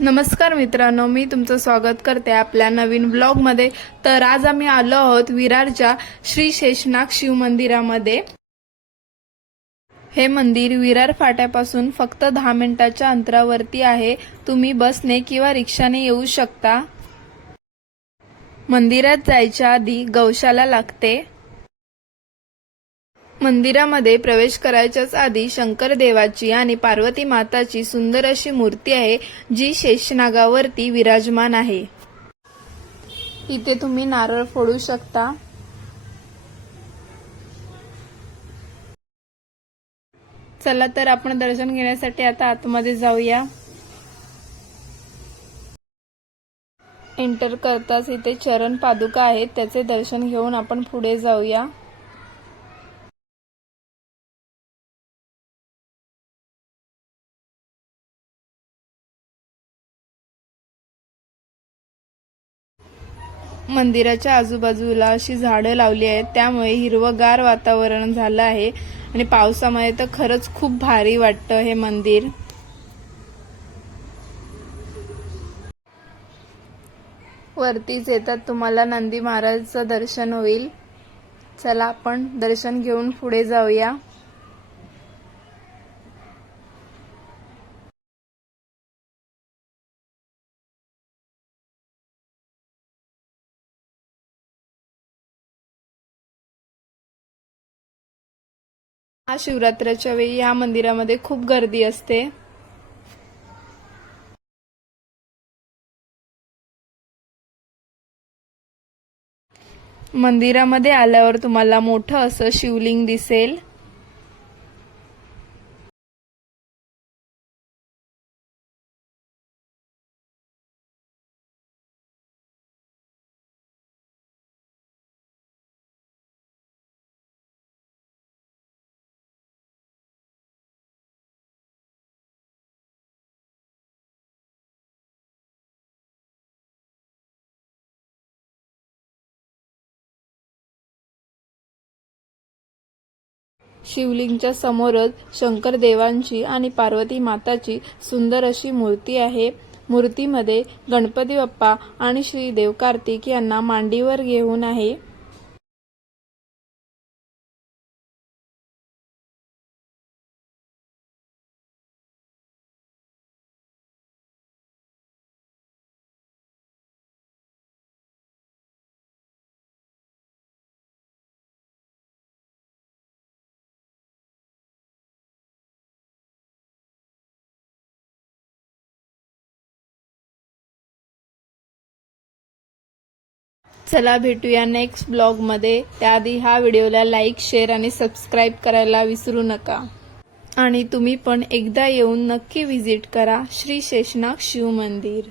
नमस्कार मित्रांनो मी तुमचं स्वागत करते आपल्या नवीन ब्लॉगमध्ये. तर आज आम्ही आलो आहोत विरारच्या श्री शेषनाग शिव मंदिरामध्ये. हे मंदिर विरार फाट्यापासून फक्त दहा मिनिटाच्या अंतरावरती आहे. तुम्ही बसने किंवा रिक्षाने येऊ शकता. मंदिरात जायच्या आधी गौशाला लागते. मंदिरामध्ये प्रवेश करायच्याच आधी शंकर देवाची आणि पार्वती माताची सुंदर अशी मूर्ती आहे जी शेषनागावरती विराजमान आहे. इथे तुम्ही नारळ फोडू शकता. चला तर आपण दर्शन घेण्यासाठी आता आतमध्ये जाऊया. एंटर करताच इथे चरण पादुका आहेत त्याचे दर्शन घेऊन आपण पुढे जाऊया. मंदिराच्या आजूबाजूला अशी झाडं लावली आहेत. त्यामुळे हिरवगार वातावरण झालं आहे. आणि पावसामुळे तर खरंच खूप भारी वाटतं हे मंदिर. वरतीच येतात. तुम्हाला नंदी महाराजचं दर्शन होईल. चला आपण दर्शन घेऊन पुढे जाऊया. हा शिवरात्राच्या वेळी या मंदिरामध्ये खूप गर्दी असते. मंदिरामध्ये आल्यावर तुम्हाला मोठं असं शिवलिंग दिसेल. शिवलिंगच्या समोरच शंकर देवांची आणि पार्वती माताची सुंदर अशी मूर्ती आहे. मूर्तीमध्ये गणपती बाप्पा आणि श्री देव कार्तिक यांना मांडीवर घेऊन आहे. चला भेटूया नेक्स्ट ब्लॉगमध्ये त्याआधी हा व्हिडिओला लाईक शेअर आणि सबस्क्राईब करायला विसरू नका. आणि तुम्ही पण एकदा येऊन नक्की व्हिजिट करा श्री शेषनाग शिव मंदिर.